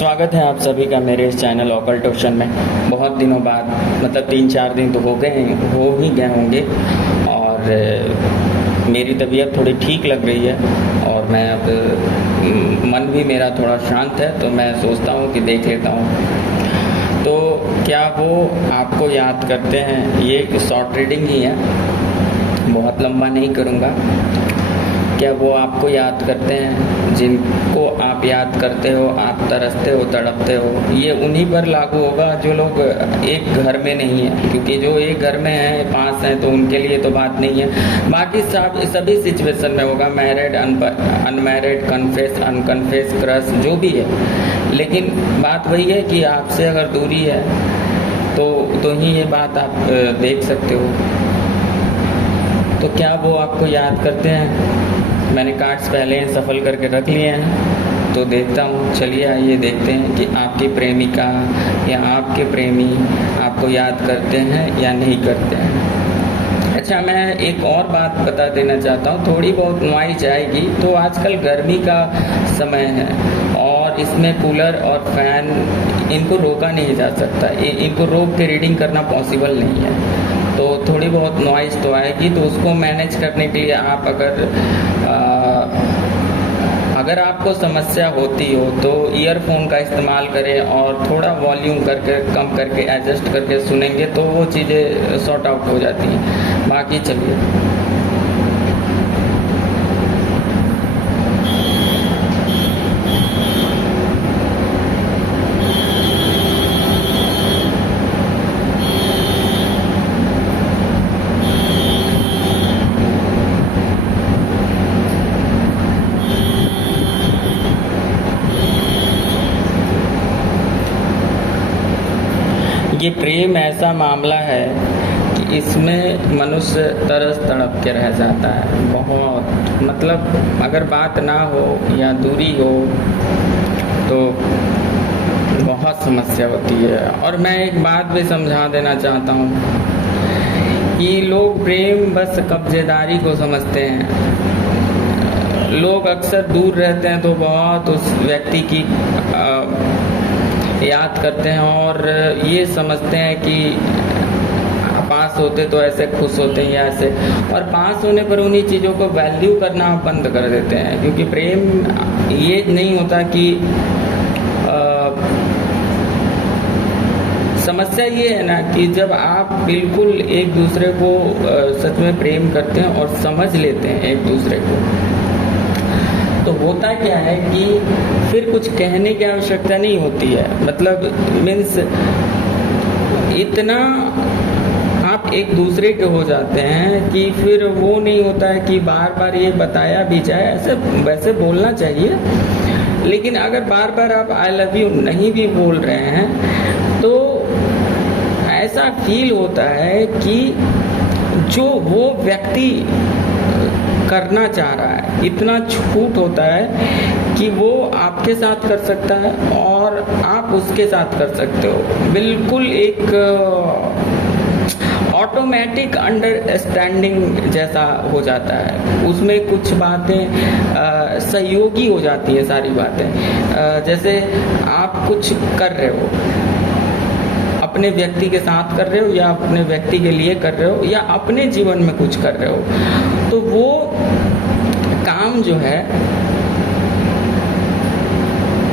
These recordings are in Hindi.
स्वागत है आप सभी का मेरे इस चैनल ऑकल्ट ओशन में। बहुत दिनों बाद मतलब 3-4 दिन तो हो ही गए होंगे और मेरी तबीयत थोड़ी ठीक लग रही है और मैं अब मन भी मेरा थोड़ा शांत है, तो मैं सोचता हूँ कि देख लेता हूँ। तो क्या वो आपको याद करते हैं? ये शॉर्ट रीडिंग ही है, बहुत लंबा नहीं करूँगा। क्या वो आपको याद करते हैं? जिनको आप याद करते हो, आप तरसते हो, तड़पते हो। ये उन्हीं पर लागू होगा जो लोग एक घर में नहीं है, क्योंकि जो एक घर में हैं, पास हैं, तो उनके लिए तो बात नहीं है। बाकी सभी सिचुएशन में होगा, मैरिड, अनमैरिड, कन्फेस, अनकन्फेस, क्रश, जो भी है। लेकिन बात वही है कि आपसे अगर दूरी है तो ही ये बात आप देख सकते हो। तो क्या वो आपको याद करते हैं? मैंने कार्ड्स पहले सफल करके रख लिए हैं, तो देखता हूँ। चलिए आइए देखते हैं कि आपकी प्रेमिका या आपके प्रेमी आपको याद करते हैं या नहीं करते हैं। अच्छा, मैं एक और बात बता देना चाहता हूँ, थोड़ी बहुत नॉइज आएगी। तो आजकल गर्मी का समय है और इसमें कूलर और फैन, इनको रोका नहीं जा सकता। इनको रोक के रीडिंग करना पॉसिबल नहीं है, तो थोड़ी बहुत नॉइज़ तो आएगी। तो उसको मैनेज करने के लिए आप अगर आपको समस्या होती हो तो ईयरफोन का इस्तेमाल करें और थोड़ा वॉल्यूम कम करके एडजस्ट करके सुनेंगे तो वो चीज़ें सॉर्ट आउट हो जाती हैं। बाकी चलिए। ये प्रेम ऐसा मामला है कि इसमें मनुष्य तरस तड़प के रह जाता है। बहुत मतलब अगर बात ना हो या दूरी हो तो बहुत समस्या होती है। और मैं एक बात भी समझा देना चाहता हूँ कि लोग प्रेम बस कब्जेदारी को समझते हैं। लोग अक्सर दूर रहते हैं तो बहुत उस व्यक्ति की याद करते हैं और ये समझते हैं कि पास होते तो ऐसे खुश होते हैं या ऐसे, और पास होने पर उन्हीं चीज़ों को वैल्यू करना बंद कर देते हैं। क्योंकि प्रेम ये नहीं होता कि समस्या ये है ना कि जब आप बिल्कुल एक दूसरे को सच में प्रेम करते हैं और समझ लेते हैं एक दूसरे को, तो होता क्या है कि फिर कुछ कहने की आवश्यकता नहीं होती है। मतलब मीन्स इतना आप एक दूसरे के हो जाते हैं कि फिर वो नहीं होता है कि बार बार ये बताया भी जाए। ऐसे वैसे बोलना चाहिए, लेकिन अगर बार बार आप आई लव यू नहीं भी बोल रहे हैं तो ऐसा फील होता है कि जो वो व्यक्ति करना चाह रहा है, इतना छूट होता है कि वो आपके साथ कर सकता है और आप उसके साथ कर सकते हो। बिल्कुल एक ऑटोमेटिक अंडरस्टैंडिंग जैसा हो जाता है। उसमें कुछ बातें सहयोगी हो जाती है, सारी बातें। जैसे आप कुछ कर रहे हो, अपने व्यक्ति के साथ कर रहे हो या अपने व्यक्ति के लिए कर रहे हो या अपने जीवन में कुछ कर रहे हो, तो वो काम जो है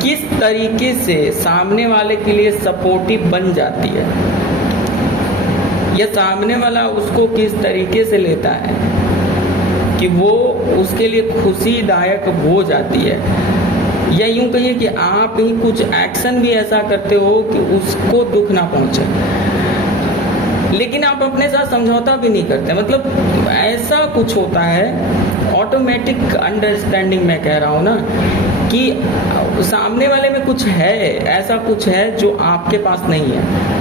किस तरीके से सामने वाले के लिए सपोर्टिव बन जाती है, या सामने वाला उसको किस तरीके से लेता है कि वो उसके लिए खुशीदायक हो जाती है। या यूं कहिए कि आप ही कुछ एक्शन भी ऐसा करते हो कि उसको दुख ना पहुंचे, लेकिन आप अपने साथ समझौता भी नहीं करते। मतलब ऐसा कुछ होता है, ऑटोमेटिक अंडरस्टैंडिंग मैं कह रहा हूँ ना, कि सामने वाले में कुछ है, ऐसा कुछ है जो आपके पास नहीं है,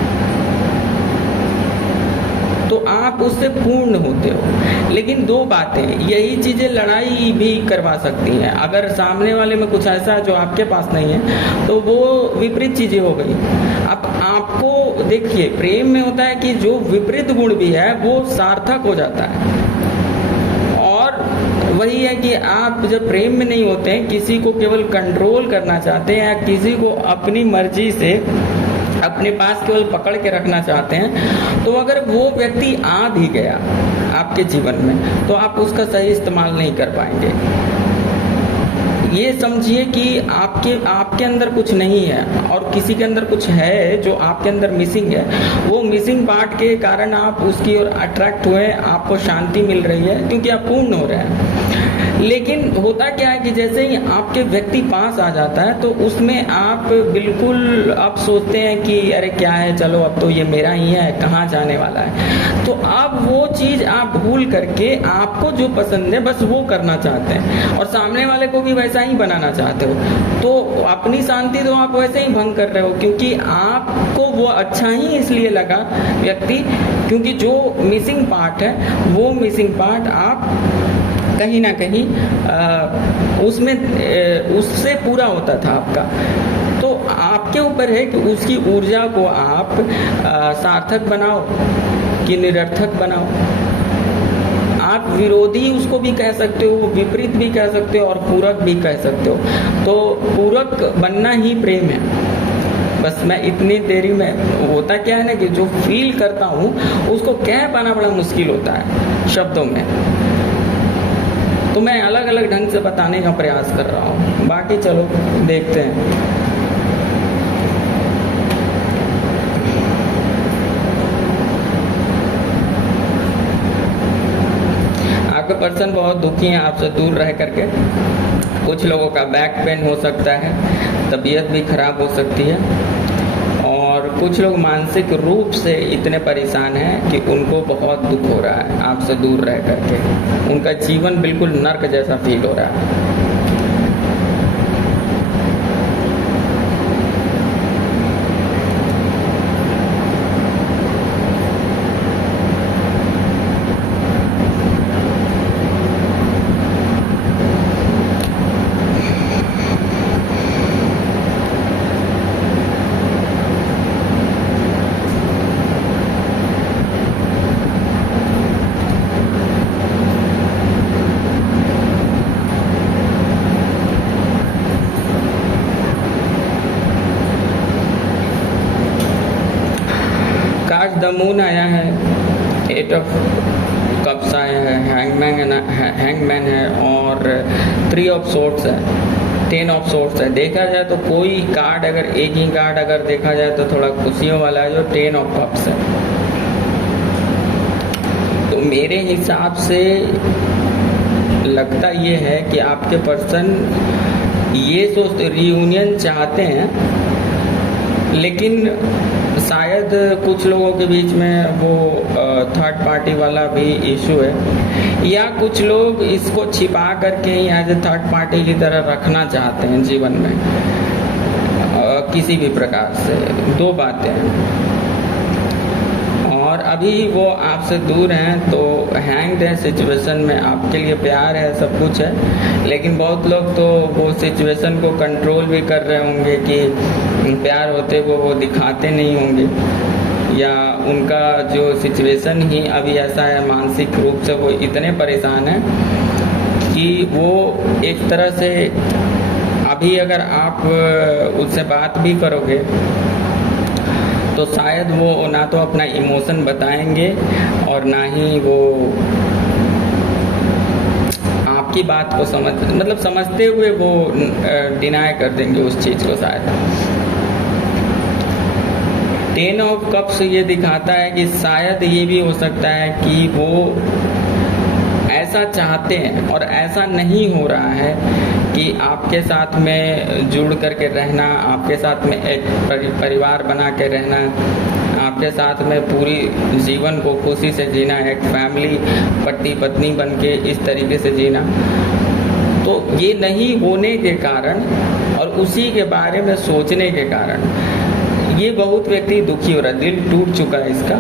तो आप उससे पूर्ण होते हो। लेकिन दो बातें, यही चीजें लड़ाई भी करवा सकती हैं। अगर सामने वाले में कुछ ऐसा है जो आपके पास नहीं है तो वो विपरीत चीजें हो गई। अब आपको देखिए, प्रेम में होता है कि जो विपरीत गुण भी है वो सार्थक हो जाता है और वही है कि आप जब प्रेम में नहीं होते हैं, किसी को केवल कंट्रोल करना चाहते हैं या किसी को अपनी मर्जी से अपने पास केवल पकड़ के रखना चाहते हैं, तो अगर वो व्यक्ति आ भी गया आपके जीवन में तो आप उसका सही इस्तेमाल नहीं कर पाएंगे। ये समझिए कि आपके अंदर कुछ नहीं है और किसी के अंदर कुछ है जो आपके अंदर मिसिंग है। वो मिसिंग पार्ट के कारण आप उसकी ओर अट्रैक्ट हुए, आपको शांति मिल रही है क्योंकि आप पूर्ण हो रहे हैं। लेकिन होता क्या है कि जैसे ही आपके व्यक्ति पास आ जाता है तो उसमें आप बिल्कुल आप सोचते हैं कि अरे क्या है, चलो अब तो ये मेरा ही है, कहाँ जाने वाला है। तो आप वो चीज़ आप भूल करके आपको जो पसंद है बस वो करना चाहते हैं और सामने वाले को भी वैसा ही बनाना चाहते हो। तो अपनी शांति तो आप वैसे ही भंग कर रहे हो, क्योंकि आपको वो अच्छा ही इसलिए लगा व्यक्ति, क्योंकि जो मिसिंग पार्ट है वो मिसिंग पार्ट आप कहीं ना कहीं उसमें उससे पूरा होता था आपका। तो आपके ऊपर है कि उसकी ऊर्जा को आप सार्थक बनाओ कि निरर्थक बनाओ। आप विरोधी उसको भी कह सकते हो, विपरीत भी कह सकते हो और पूरक भी कह सकते हो। तो पूरक बनना ही प्रेम है। बस मैं इतनी देरी में, होता क्या है ना कि जो फील करता हूँ उसको कह पाना बड़ा मुश्किल होता है शब्दों में। तो मैं अलग अलग ढंग से बताने का प्रयास कर रहा हूँ, बाकी चलो देखते हैं। आपका पर्सन बहुत दुखी है आपसे दूर रह करके। कुछ लोगों का बैक पेन हो सकता है, तबीयत भी खराब हो सकती है और कुछ लोग मानसिक रूप से इतने परेशान हैं कि उनको बहुत दुख हो रहा है आपसे दूर रह करके। उनका जीवन बिल्कुल नर्क जैसा फील हो रहा है। द मून आया है, 8 ऑफ कप्स आया है, हैंगमैन है और 3 ऑफ सोर्ड्स है, 10 ऑफ सोर्ड्स है। देखा जाए तो कोई कार्ड अगर एक ही कार्ड अगर देखा जाए तो थोड़ा खुशियों वाला है जो 10 ऑफ कप्स है। तो मेरे हिसाब से लगता ये है कि आपके पर्सन ये सोचते रियूनियन चाहते हैं, लेकिन शायद कुछ लोगों के बीच में वो थर्ड पार्टी वाला भी इशू है, या कुछ लोग इसको छिपा करके ही एज ए थर्ड पार्टी की तरह रखना चाहते हैं जीवन में किसी भी प्रकार से। 2 बातें हैं। और अभी वो आपसे दूर हैं तो हैंग्ड है सिचुएशन में, आपके लिए प्यार है, सब कुछ है, लेकिन बहुत लोग तो वो सिचुएशन को कंट्रोल भी कर रहे होंगे कि प्यार होते वो दिखाते नहीं होंगे, या उनका जो सिचुएशन ही अभी ऐसा है मानसिक रूप से वो इतने परेशान हैं कि वो एक तरह से अभी अगर आप उससे बात भी करोगे तो शायद वो ना तो अपना इमोशन बताएंगे और ना ही वो आपकी बात को समझते हुए वो डिनाई कर देंगे उस चीज़ को शायद। 10 ऑफ कप्स ये दिखाता है कि शायद ये भी हो सकता है कि वो ऐसा चाहते हैं और ऐसा नहीं हो रहा है कि आपके साथ में जुड़ करके रहना, आपके साथ में एक परिवार बना के रहना, आपके साथ में पूरी जीवन को खुशी से जीना, एक फैमिली पति पत्नी बन के इस तरीके से जीना। तो ये नहीं होने के कारण और उसी के बारे में सोचने के कारण ये बहुत व्यक्ति दुखी हो रहा है, दिल टूट चुका है इसका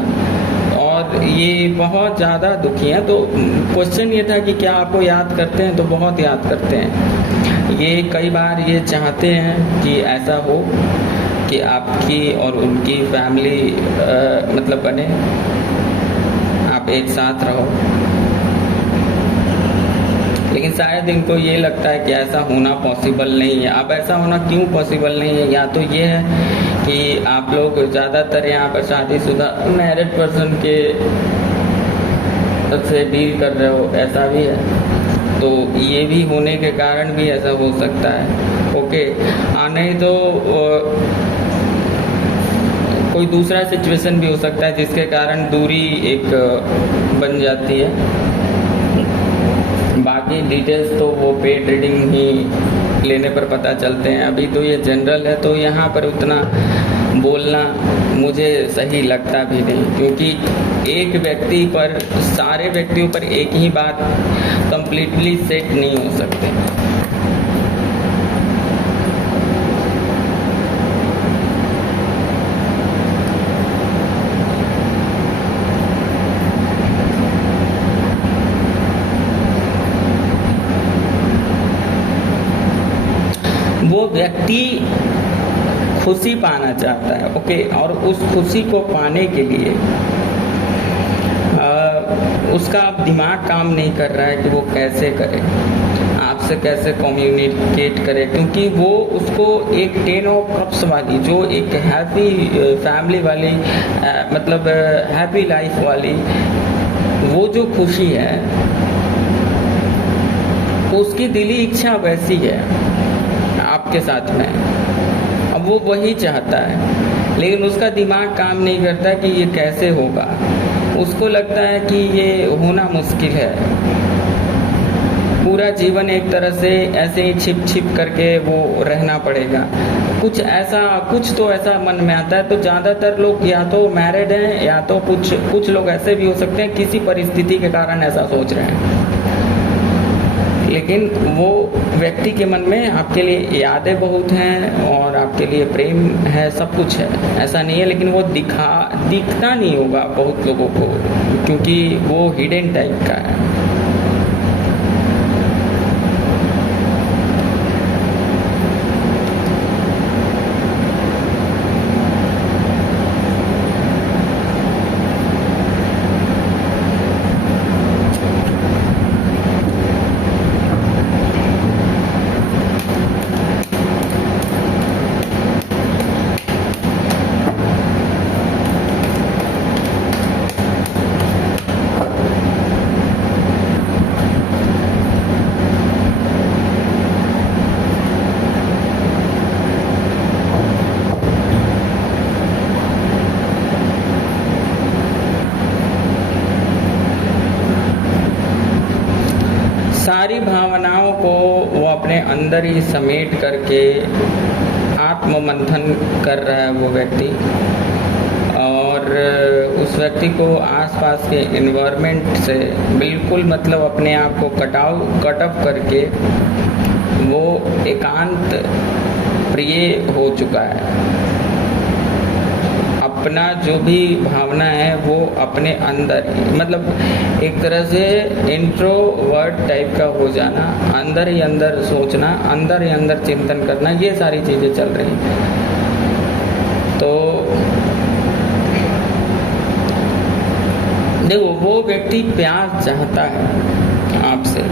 और ये बहुत ज़्यादा दुखी है। तो क्वेश्चन ये था कि क्या आपको याद करते हैं? तो बहुत याद करते हैं। ये कई बार ये चाहते हैं कि ऐसा हो कि आपकी और उनकी फैमिली बने, आप एक साथ रहो, लेकिन शायद इनको ये लगता है कि ऐसा होना पॉसिबल नहीं है। अब ऐसा होना क्यों पॉसिबल नहीं है? या तो ये है कि आप लोग ज़्यादातर यहाँ पर शादीशुदा मैरिड पर्सन के से डील कर रहे हो, ऐसा भी है। तो ये भी होने के कारण भी ऐसा हो सकता है। ओके, नहीं तो कोई दूसरा सिचुएशन भी हो सकता है जिसके कारण दूरी एक बन जाती है। बाकी डिटेल्स तो वो पेड रीडिंग ही लेने पर पता चलते हैं। अभी तो ये जनरल है, तो यहाँ पर उतना बोलना मुझे सही लगता भी नहीं, क्योंकि एक व्यक्ति पर, सारे व्यक्तियों पर एक ही बात कंप्लीटली सेट नहीं हो सकते। वो व्यक्ति खुशी पाना चाहता है, ओके, और उस खुशी को पाने के लिए उसका अब दिमाग काम नहीं कर रहा है कि वो कैसे करे, आपसे कैसे कम्युनिकेट करे, क्योंकि वो उसको एक 10 ऑफ कप्स वाली, जो एक हैप्पी फैमिली वाली मतलब हैप्पी लाइफ वाली वो जो खुशी है, उसकी दिली इच्छा वैसी है आपके साथ में। अब वो वही चाहता है, लेकिन उसका दिमाग काम नहीं करता कि ये कैसे होगा। उसको लगता है कि ये होना मुश्किल है। पूरा जीवन एक तरह से ऐसे ही छिप छिप करके वो रहना पड़ेगा। कुछ तो ऐसा मन में आता है। तो ज़्यादातर लोग या तो मैरिड हैं, या तो कुछ लोग ऐसे भी हो सकते हैं किसी परिस्थिति के कारण ऐसा सोच रहे हैं। लेकिन वो व्यक्ति के मन में आपके लिए यादें बहुत हैं और आपके लिए प्रेम है, सब कुछ है, ऐसा नहीं है। लेकिन वो दिखता नहीं होगा बहुत लोगों को, क्योंकि वो हिडन टाइप का है। सारी भावनाओं को वो अपने अंदर ही समेट करके आत्ममंथन कर रहा है वो व्यक्ति, और उस व्यक्ति को आसपास के एनवायरनमेंट से बिल्कुल मतलब अपने आप को कट ऑफ करके वो एकांत प्रिय हो चुका है। अपना जो भी भावना है वो अपने अंदर, मतलब एक तरह से इंट्रोवर्ट टाइप का हो जाना, अंदर ही अंदर सोचना, अंदर ही अंदर चिंतन करना, ये सारी चीज़ें चल रही हैं। तो देखो, वो व्यक्ति प्यार चाहता है आपसे,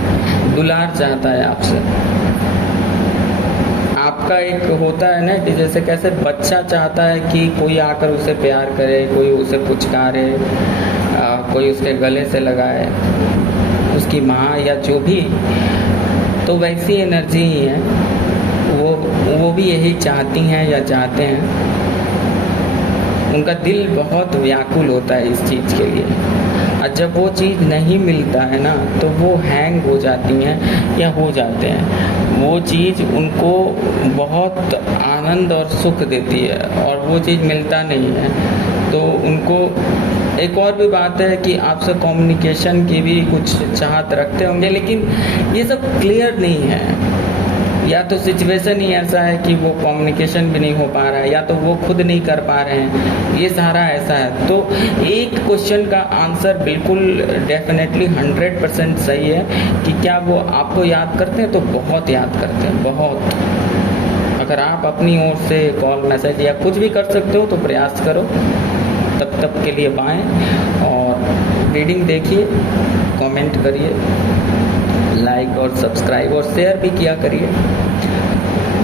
दुलार चाहता है आपसे। आपका एक होता है ना कि जैसे कैसे बच्चा चाहता है कि कोई आकर उसे प्यार करे, कोई उसे पुचकारे, कोई उसके गले से लगाए, उसकी माँ या जो भी, तो वैसी एनर्जी ही है वो भी यही चाहती हैं या चाहते हैं। उनका दिल बहुत व्याकुल होता है इस चीज़ के लिए, और जब वो चीज़ नहीं मिलता है ना तो वो हैंग हो जाती हैं या हो जाते हैं। वो चीज़ उनको बहुत आनंद और सुख देती है और वो चीज़ मिलता नहीं है, तो उनको एक और भी बात है कि आपसे कम्युनिकेशन की भी कुछ चाहत रखते होंगे, लेकिन ये सब क्लियर नहीं है। या तो सिचुएशन ही ऐसा है कि वो कम्युनिकेशन भी नहीं हो पा रहा है, या तो वो खुद नहीं कर पा रहे हैं, ये सारा ऐसा है। तो एक क्वेश्चन का आंसर बिल्कुल डेफिनेटली 100% सही है कि क्या वो आपको याद करते हैं? तो बहुत याद करते हैं, बहुत। अगर आप अपनी ओर से कॉल, मैसेज या कुछ भी कर सकते हो तो प्रयास करो। तब के लिए बाएं और रीडिंग देखिए, कमेंट करिए, लाइक लाइक और सब्सक्राइब और शेयर भी किया करिए।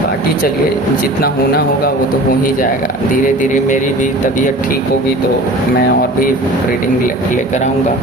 बाकी चलिए, जितना होना होगा वो तो हो ही जाएगा। धीरे धीरे मेरी भी तबीयत ठीक होगी तो मैं और भी रीडिंग लेकर आऊँगा।